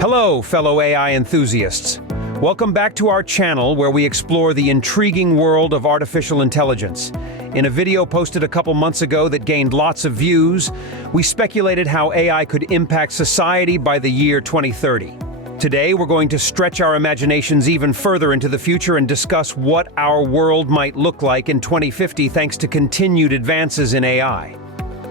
Hello, fellow AI enthusiasts. Welcome back to our channel where we explore the intriguing world of artificial intelligence. In a video posted a couple months ago that gained lots of views, we speculated how AI could impact society by the year 2030. Today, we're going to stretch our imaginations even further into the future and discuss what our world might look like in 2050 thanks to continued advances in AI.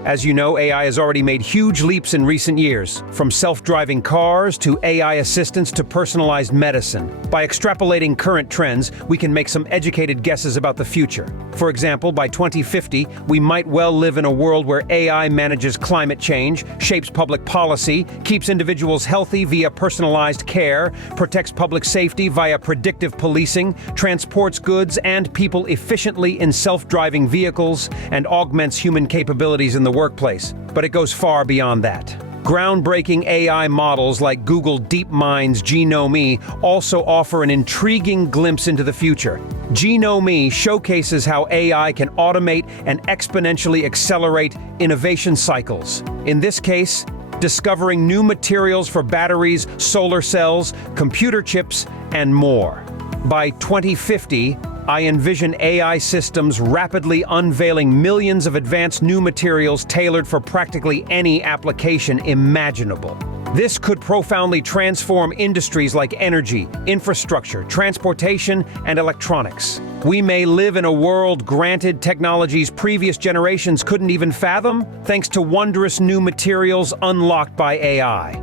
As you know, AI has already made huge leaps in recent years, from self-driving cars to AI assistants to personalized medicine. By extrapolating current trends, we can make some educated guesses about the future. For example, by 2050, we might well live in a world where AI manages climate change, shapes public policy, keeps individuals healthy via personalized care, protects public safety via predictive policing, transports goods and people efficiently in self-driving vehicles, and augments human capabilities in the workplace. But it goes far beyond that. Groundbreaking AI models like Google DeepMind's GNoME also offer an intriguing glimpse into the future. GNoME showcases how AI can automate and exponentially accelerate innovation cycles. In this case, discovering new materials for batteries, solar cells, computer chips, and more. By 2050, I envision AI systems rapidly unveiling millions of advanced new materials tailored for practically any application imaginable. This could profoundly transform industries like energy, infrastructure, transportation, and electronics. We may live in a world granted technologies previous generations couldn't even fathom, thanks to wondrous new materials unlocked by AI.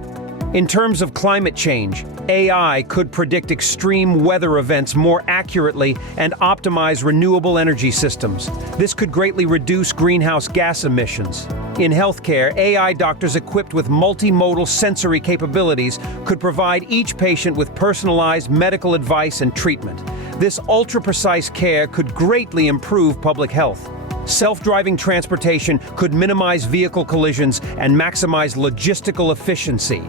In terms of climate change, AI could predict extreme weather events more accurately and optimize renewable energy systems. This could greatly reduce greenhouse gas emissions. In healthcare, AI doctors equipped with multimodal sensory capabilities could provide each patient with personalized medical advice and treatment. This ultra-precise care could greatly improve public health. Self-driving transportation could minimize vehicle collisions and maximize logistical efficiency.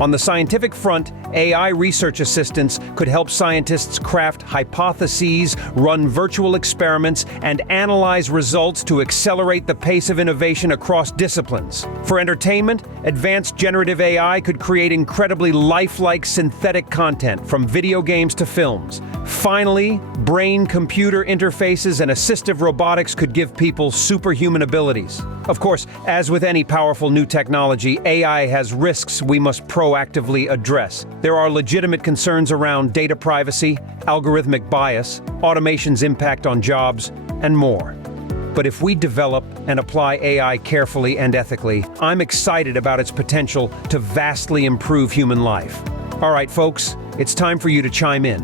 On the scientific front, AI research assistants could help scientists craft hypotheses, run virtual experiments, and analyze results to accelerate the pace of innovation across disciplines. For entertainment, advanced generative AI could create incredibly lifelike synthetic content, from video games to films. Finally, brain-computer interfaces and assistive robotics could give people superhuman abilities. Of course, as with any powerful new technology, AI has risks we must proactively address. There are legitimate concerns around data privacy, algorithmic bias, automation's impact on jobs, and more. But if we develop and apply AI carefully and ethically, I'm excited about its potential to vastly improve human life. All right, folks, it's time for you to chime in.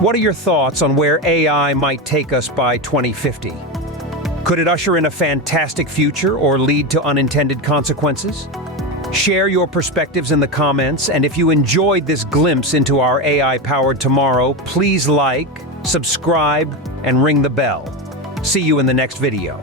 What are your thoughts on where AI might take us by 2050? Could it usher in a fantastic future or lead to unintended consequences? Share your perspectives in the comments, and if you enjoyed this glimpse into our AI-powered tomorrow, please like, subscribe, and ring the bell. See you in the next video.